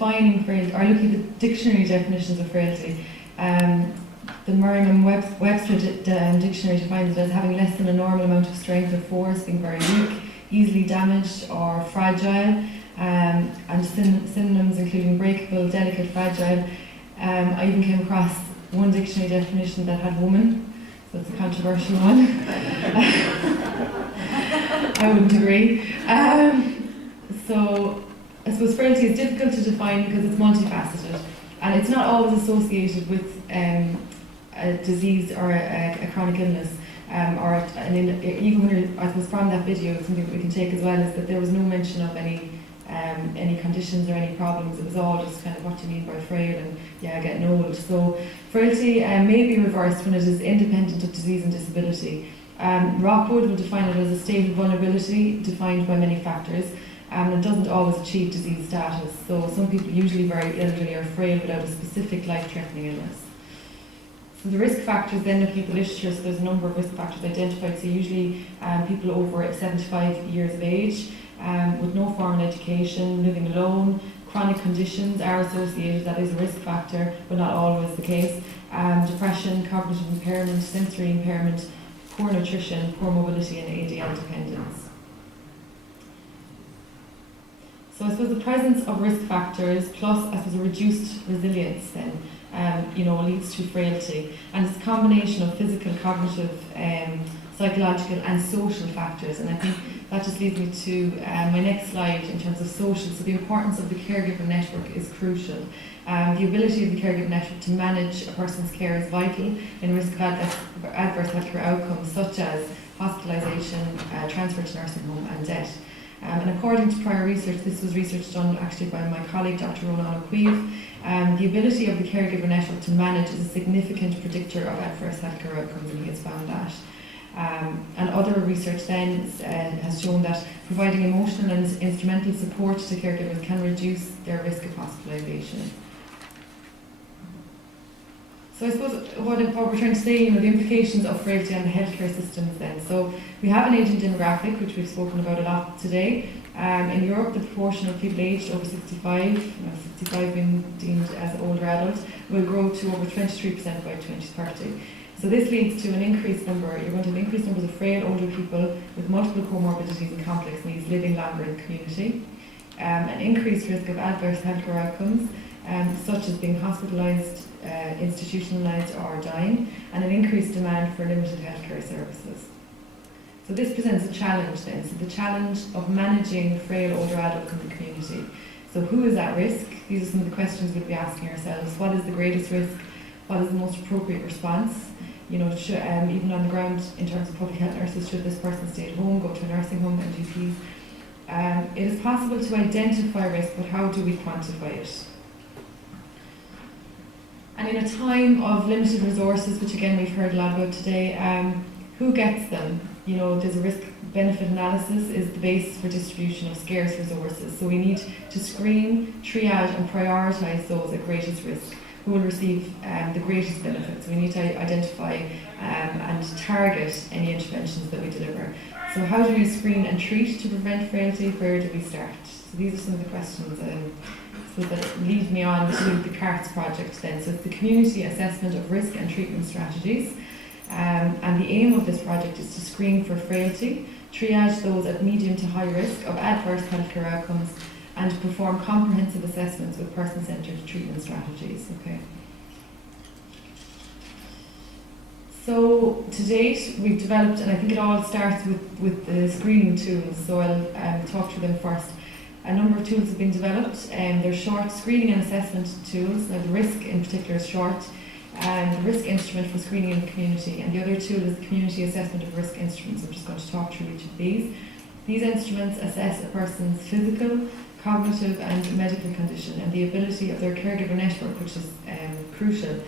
defining frailty, or looking at the dictionary definitions of frailty, the Merriam-Webster dictionary defines it as having less than a normal amount of strength or force, being very weak, easily damaged or fragile, and synonyms including breakable, delicate, fragile. I even came across one dictionary definition that had woman, so it's a controversial one. I wouldn't agree. So I suppose frailty is difficult to define because it's multifaceted, and it's not always associated with a disease or a chronic illness, even when I suppose from that video, something that we can take as well is that there was no mention of any conditions or any problems. It was all just kind of what do you mean by frail and getting old. So frailty may be reversed when it is independent of disease and disability. Rockwood will define it as a state of vulnerability defined by many factors, and it doesn't always achieve disease status. So some people, usually very elderly, are frail without a specific life-threatening illness. So the risk factors, then looking at the literature, so there's a number of risk factors identified. So usually people over 75 years of age, with no formal education, living alone, chronic conditions are associated, that is a risk factor, but not always the case. Depression, cognitive impairment, sensory impairment, poor nutrition, poor mobility, and ADL dependence. So I suppose the presence of risk factors plus I suppose a reduced resilience then leads to frailty, and it's a combination of physical, cognitive, psychological and social factors, and I think that just leads me to my next slide in terms of social. So the importance of the caregiver network is crucial. The ability of the caregiver network to manage a person's care is vital in risk of adverse healthcare outcomes such as hospitalisation, transfer to nursing home and death. And according to prior research, this was research done actually by my colleague Dr. Ronan O'Queeve, the ability of the caregiver network to manage is a significant predictor of adverse healthcare outcomes, and he has found that. And other research then has shown that providing emotional and instrumental support to caregivers can reduce their risk of hospitalisation. So I suppose what we're trying to say, the implications of frailty on the healthcare systems then. So we have an ageing demographic, which we've spoken about a lot today. In Europe, the proportion of people aged over 65, 65 being deemed as older adults, will grow to over 23% by 2030. So this leads to an increased number, you're going to have increased numbers of frail older people with multiple comorbidities and complex needs living longer in the community. An increased risk of adverse healthcare outcomes, such as being hospitalised, institutionalised or dying, and an increased demand for limited healthcare services. So this presents a challenge then, so the challenge of managing frail older adults in the community. So who is at risk? These are some of the questions we'll be asking ourselves. What is the greatest risk? What is the most appropriate response? Even on the ground in terms of public health nurses, should this person stay at home, go to a nursing home, and GPs? It is possible to identify risk, but how do we quantify it? And in a time of limited resources, which again we've heard a lot about today, who gets them? There's a risk-benefit analysis is the basis for distribution of scarce resources. So we need to screen, triage and prioritise those at greatest risk, who will receive the greatest benefits. We need to identify and target any interventions that we deliver. So how do we screen and treat to prevent frailty? Where do we start? So these are some of the questions that lead me on to the CARTS project then. So it's the community assessment of risk and treatment strategies. And the aim of this project is to screen for frailty, triage those at medium to high risk of adverse healthcare outcomes, and perform comprehensive assessments with person-centred treatment strategies. Okay. So to date, we've developed, and I think it all starts with the screening tools. So I'll talk through them first. A number of tools have been developed, and they're short screening and assessment tools. Now the risk in particular is short, and the risk instrument for screening in the community, and the other tool is the community assessment of risk instruments. I'm just going to talk through each of these. These instruments assess a person's physical, cognitive and medical condition and the ability of their caregiver network, which is crucial,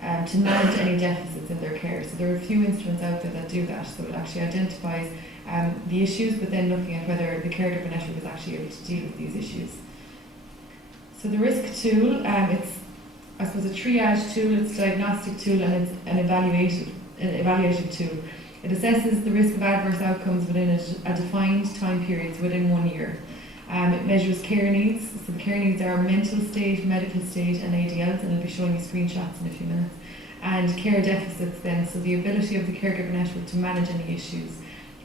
to manage any deficits in their care. So there are a few instruments out there that do that. So it actually identifies the issues, but then looking at whether the caregiver network is actually able to deal with these issues. So the risk tool, it's I suppose a triage tool, it's a diagnostic tool, and it's an evaluative tool. It assesses the risk of adverse outcomes within a defined time period, so within 1 year. It measures care needs. So the care needs are mental state, medical state, and ADLs, and I'll be showing you screenshots in a few minutes. And care deficits then, so the ability of the caregiver network to manage any issues.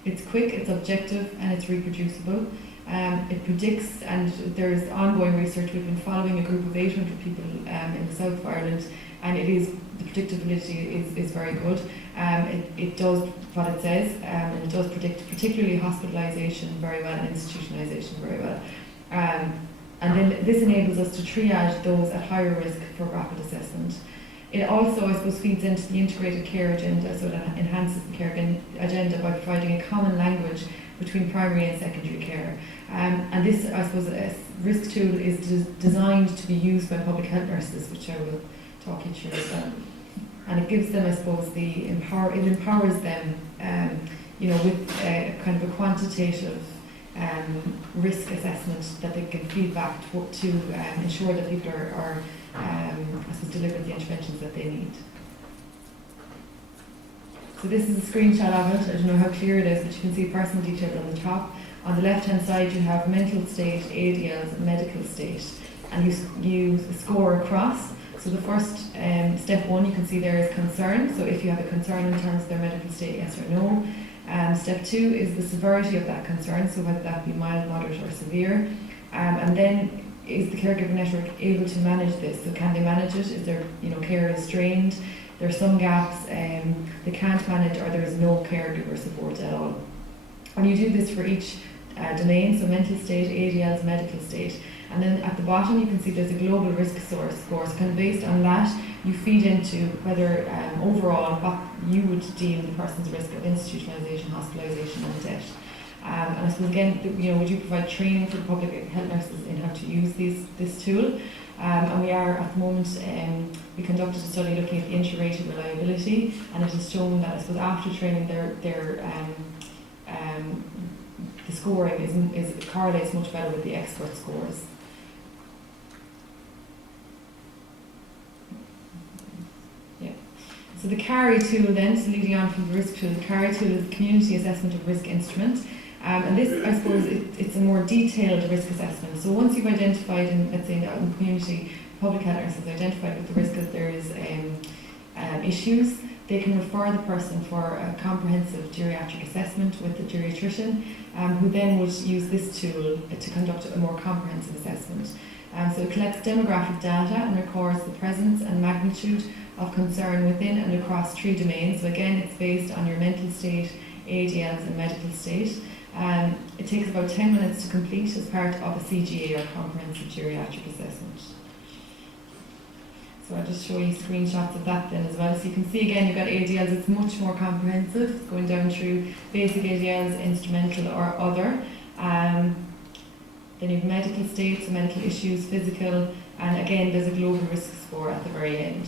It's quick, it's objective, and it's reproducible. It predicts, and there's ongoing research. We've been following a group of 800 people in the south of Ireland, and the predictability is very good. It does what it says, and it does predict particularly hospitalisation very well and institutionalisation very well. And then this enables us to triage those at higher risk for rapid assessment. It also, I suppose, feeds into the integrated care agenda, so that enhances the care agenda by providing a common language between primary and secondary care. And this, I suppose, risk tool is designed to be used by public health nurses, which I will talk you through as well. And it gives them, I suppose, it empowers them, with a kind of a quantitative risk assessment that they can feed back to ensure that people are I suppose, delivering the interventions that they need. So this is a screenshot of it. I don't know how clear it is, but you can see personal details on the top. On the left-hand side, you have mental state, ADLs, and medical state, and you score across. So the first step one, you can see there is concern. So if you have a concern in terms of their medical state, yes or no. Step two is the severity of that concern, so whether that be mild, moderate, or severe. And then is the caregiver network able to manage this? So can they manage it? Is there, care is strained? There are some gaps they can't manage, or there is no caregiver support at all. And you do this for each domain, so mental state, ADLs, medical state. And then at the bottom you can see there's a global risk score. So kind of based on that, you feed into whether overall what you would deem the person's risk of institutionalisation, hospitalisation, and death. And I suppose again, would you provide training for the public health nurses in how to use this tool? And we are at the moment, we conducted a study looking at the inter-rated reliability, and it has shown that I suppose after training, the scoring correlates much better with the expert scores. Yeah. So the CARI tool then, so leading on from the risk tool, the CARI tool is the Community Assessment of Risk Instrument. And this, I suppose, it's a more detailed risk assessment. So once you've identified, let's say in the community, public health nurses identified with the risk that there is issues, they can refer the person for a comprehensive geriatric assessment with the geriatrician, who then would use this tool to conduct a more comprehensive assessment. So it collects demographic data and records the presence and magnitude of concern within and across 3 domains. So again, it's based on your mental state, ADLs, and medical state. It takes about 10 minutes to complete as part of a CGA, or comprehensive geriatric assessment. So I'll just show you screenshots of that then as well. So you can see again, you've got ADLs, it's much more comprehensive. It's going down through basic ADLs, instrumental or other. Then you have medical states, medical issues, physical, and again there's a global risk score at the very end.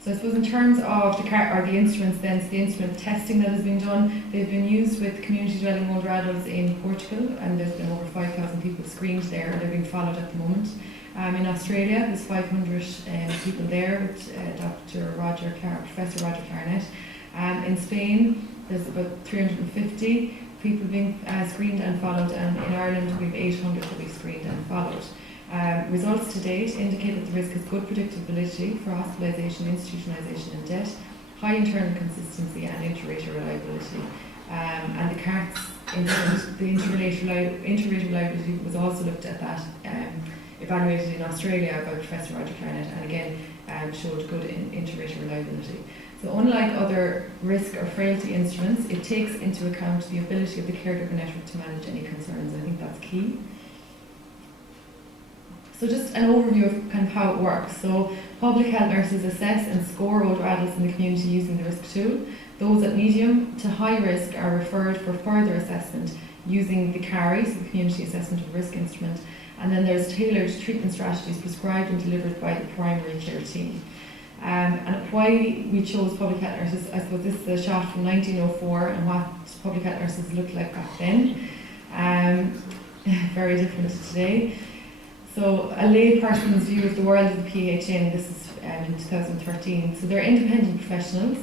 So I suppose in terms of the instruments then, so the instrument testing that has been done, they've been used with community dwelling older adults in Portugal, and there's been over 5,000 people screened there, and they're being followed at the moment. In Australia, there's 500 people there with Professor Roger Clarinet. In Spain, there's about 350 people being screened and followed, and in Ireland we have 800 that we've screened and followed. Results to date indicate that the risk has good predictability for hospitalisation, institutionalisation, and death, high internal consistency, and inter-rater reliability. And the CARTS instrument, the inter-rater reliability was also looked at that, evaluated in Australia by Professor Roger Clarinet, and again showed good inter-rater reliability. So unlike other risk or frailty instruments, it takes into account the ability of the caregiver network to manage any concerns. I think that's key. So just an overview of kind of how it works. So public health nurses assess and score older adults in the community using the risk tool. Those at medium to high risk are referred for further assessment using the CARI, so the Community Assessment of Risk Instrument. And then there's tailored treatment strategies prescribed and delivered by the primary care team. And why we chose public health nurses, I suppose this is a shot from 1904 and what public health nurses looked like back then. Very different to today. So a lay person's view of the world of the PHN, this is in 2013. So they're independent professionals,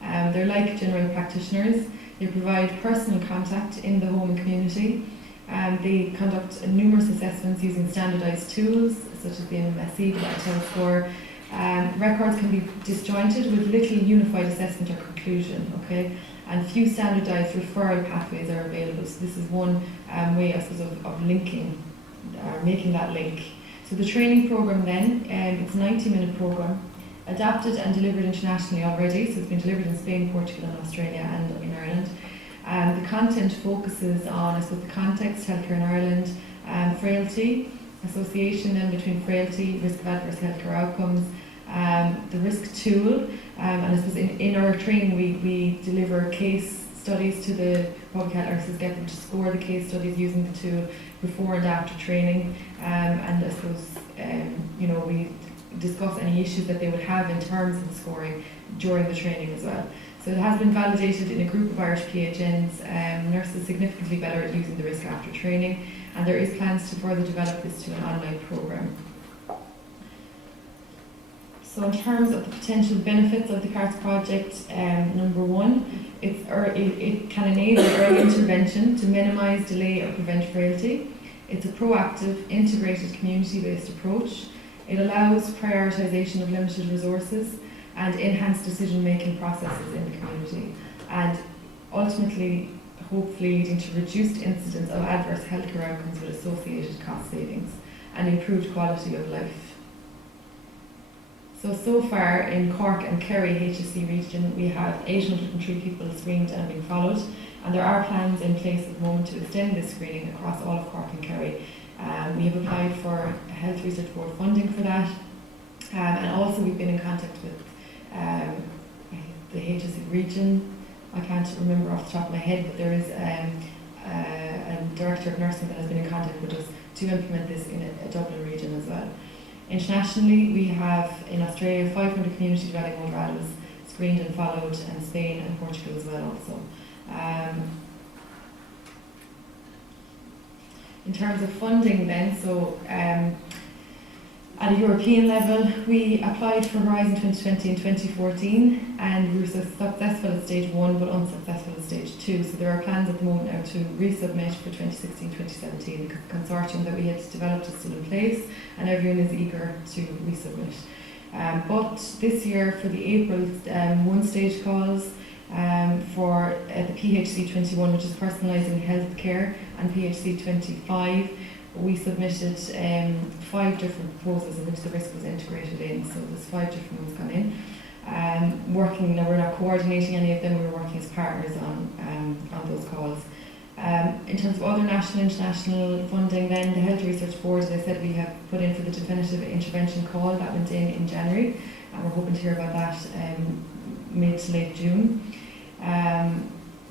they're like general practitioners, they provide personal contact in the home and community, They conduct numerous assessments using standardised tools such as the MMSE, the Vital score. Records can be disjointed with little unified assessment or conclusion, okay? And few standardised referral pathways are available. So this is one way, I suppose, of linking, making that link. So the training programme then, it's a 90-minute programme, adapted and delivered internationally already. So it's been delivered in Spain, Portugal and Australia and in Ireland. The content focuses on, I suppose, the context, healthcare in Ireland, frailty, association then between frailty, risk of adverse healthcare outcomes, the risk tool, and I suppose in our training we deliver case studies to the public health nurses, get them to score the case studies using the tool before and after training, and I suppose we discuss any issues that they would have in terms of the scoring during the training as well. So it has been validated in a group of Irish PHNs, nurses significantly better at using the risk after training, and there is plans to further develop this to an online programme. So in terms of the potential benefits of the CARTS project, number one, it can enable early intervention to minimise, delay or prevent frailty. It's a proactive, integrated, community-based approach. It allows prioritisation of limited resources and enhanced decision-making processes in the community, and ultimately, hopefully leading to reduced incidence of adverse healthcare outcomes with associated cost savings and improved quality of life. So far in Cork and Kerry HSE region, we have 803 people screened and being followed, and there are plans in place at the moment to extend this screening across all of Cork and Kerry. We have applied for Health Research Board funding for that, and also we've been in contact with the HSE region. I can't remember off the top of my head, but there is a director of nursing that has been in contact with us to implement this in a Dublin region as well. Internationally, we have in Australia 500 community dwelling older adults screened and followed, and Spain and Portugal as well also. In terms of funding then, so at a European level, we applied for Horizon 2020 in 2014, and we were successful at stage 1 but unsuccessful at stage 2. So there are plans at the moment now to resubmit for 2016-2017. The consortium that we had developed is still in place, and everyone is eager to resubmit. But this year, for the April one-stage calls for the PHC 21, which is personalising healthcare, and PHC 25, we submitted 5 different proposals in which the risk was integrated in. So there's 5 different ones gone in. We're not coordinating any of them, we were working as partners on those calls. In terms of other national and international funding then, the Health Research Board, as I said, we have put in for the definitive intervention call that went in January, and we're hoping to hear about that mid to late June.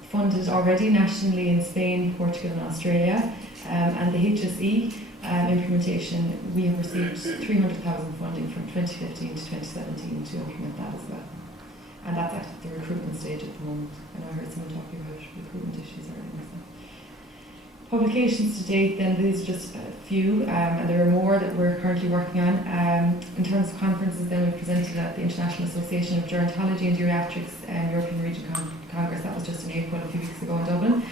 Funded already nationally in Spain, Portugal and Australia, and the HSE implementation, we have received 300,000 funding from 2015 to 2017 to implement that as well. And that's at the recruitment stage at the moment. And I heard someone talking about recruitment issues earlier. Publications to date, then these are just a few, and there are more that we're currently working on. In terms of conferences, then we presented at the International Association of Gerontology and Geriatrics European Region Congress. That was just in April, a few weeks ago in Dublin.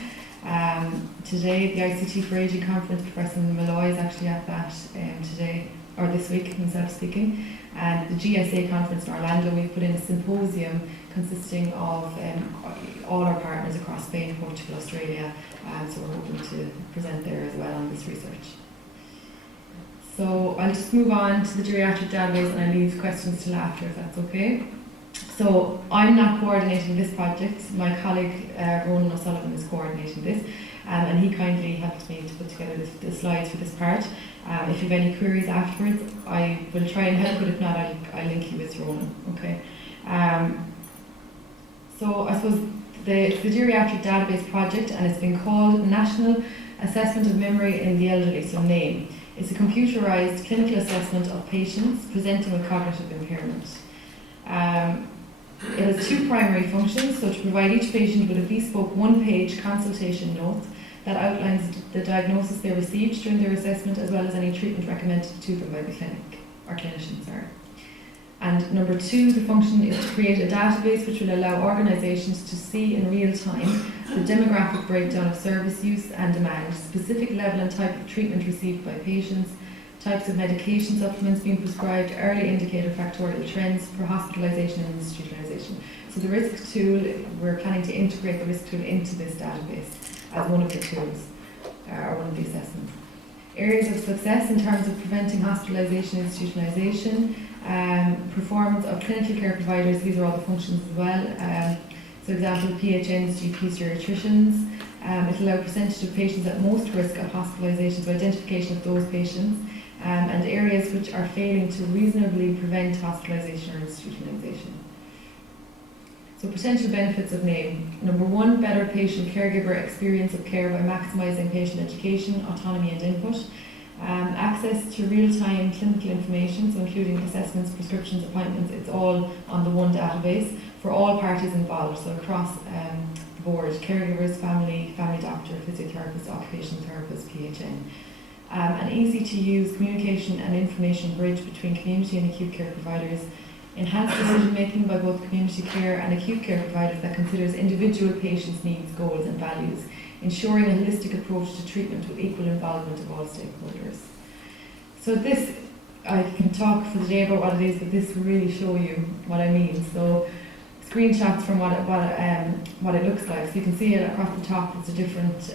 Today, the ICT for Aging Conference, Professor Malloy is actually at that today, or this week, himself speaking. And the GSA conference in Orlando, we've put in a symposium consisting of all our partners across Spain, Portugal, Australia, so we're hoping to present there as well on this research. So I'll just move on to the geriatric database, and I'll leave questions till after, if that's okay. So I'm not coordinating this project. My colleague Ronan O'Sullivan is coordinating this, and he kindly helped me to put together the slides for this part. If you have any queries afterwards, I will try and help, but if not, I'll link you with Ronan. Okay. So I suppose it's the geriatric database project, and it's been called National Assessment of Memory in the Elderly, so NAME. It's a computerised clinical assessment of patients presenting with cognitive impairment. It has 2 primary functions, so to provide each patient with a bespoke 1-page consultation note that outlines the diagnosis they received during their assessment, as well as any treatment recommended to them by the clinic, or clinician, sorry. And number 2, the function is to create a database which will allow organisations to see in real time the demographic breakdown of service use and demand, specific level and type of treatment received by patients, types of medication supplements being prescribed, early indicator factorial trends for hospitalisation and institutionalisation. So the risk tool, we're planning to integrate the risk tool into this database as one of the tools, or one of the assessments. Areas of success in terms of preventing hospitalisation and institutionalisation, performance of clinical care providers, these are all the functions as well. So example, PHNs, GPs, geriatricians. It will allow percentage of patients at most risk of hospitalisation, so identification of those patients, and areas which are failing to reasonably prevent hospitalisation or institutionalisation. So potential benefits of NAME. Number 1, better patient caregiver experience of care by maximising patient education, autonomy and input. Access to real-time clinical information, so including assessments, prescriptions, appointments, it's all on the one database for all parties involved, so across the board, caregivers, family doctor, physiotherapist, occupational therapist, PHN. An easy-to-use communication and information bridge between community and acute care providers, enhanced decision-making by both community care and acute care providers that considers individual patients' needs, goals and values, ensuring a holistic approach to treatment with equal involvement of all stakeholders. So this, I can talk for the day about what it is, but this will really show you what I mean. So screenshots from what it looks like. So you can see it across the top, it's the different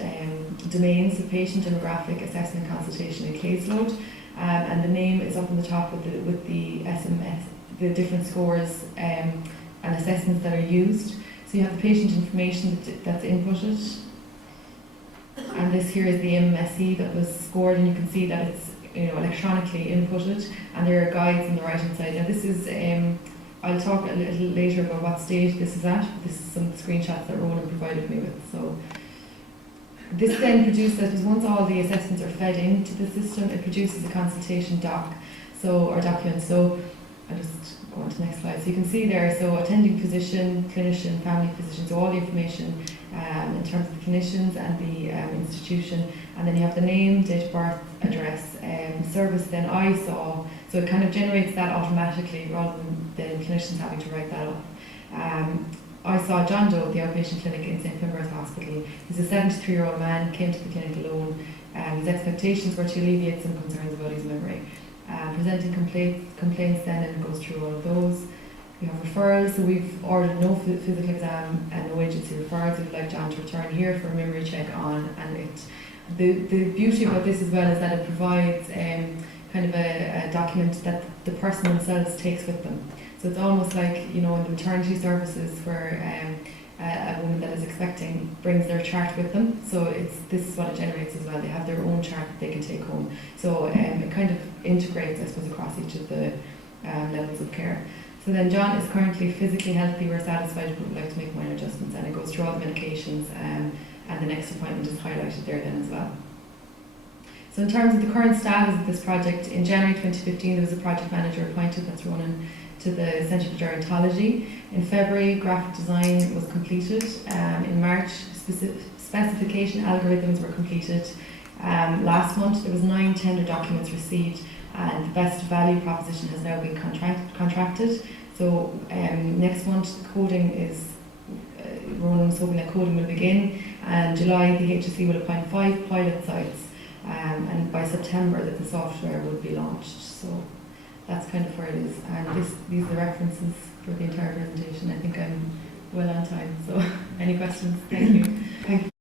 domains, so patient, demographic, assessment, consultation and caseload. And the name is up on the top with the SMS, the different scores and assessments that are used. So you have the patient information that's inputted. And this here is the MMSE that was scored, and you can see that it's electronically inputted, and there are guides on the right hand side. Now this is, I'll talk a little later about what stage this is at, but this is some screenshots that Roland provided me with. So this then produces, once all the assessments are fed into the system, it produces a consultation document. So I'll just go on to the next slide. So you can see there, so attending physician, clinician, family physician, so all the information in terms of the clinicians and the institution, and then you have the name, date of birth, address, service then I saw, so it kind of generates that automatically rather than the clinicians having to write that up. I saw John Doe at the outpatient clinic in St. Finbarr's Hospital. He's a 73-year-old man, came to the clinic alone. His expectations were to alleviate some concerns about his memory. Presenting complaints then, and it goes through all of those. We have referrals, so we've ordered no physical exam and no agency referrals. We'd like John to return here for a memory check on, and the beauty about this as well is that it provides kind of a document that the person themselves takes with them. So it's almost like, in the maternity services where a woman that is expecting brings their chart with them. So this is what it generates as well. They have their own chart that they can take home. So it kind of integrates, I suppose, across each of the levels of care. So then John is currently physically healthy, we're satisfied, but would like to make minor adjustments, and it goes through all the medications, and the next appointment is highlighted there then as well. So in terms of the current status of this project, in January 2015 there was a project manager appointed that's running to the Centre for Gerontology. In February, graphic design was completed. In March, specification algorithms were completed. Last month there was 9 tender documents received, and the best value proposition has now been contracted. So next month the coding is, Ronan is hoping that coding will begin, and July the HSE will appoint 5 pilot sites, and by September that the software will be launched. So that's kind of where it is, and these are the references for the entire presentation. I think I'm well on time, so any questions? Thank you. Thank you.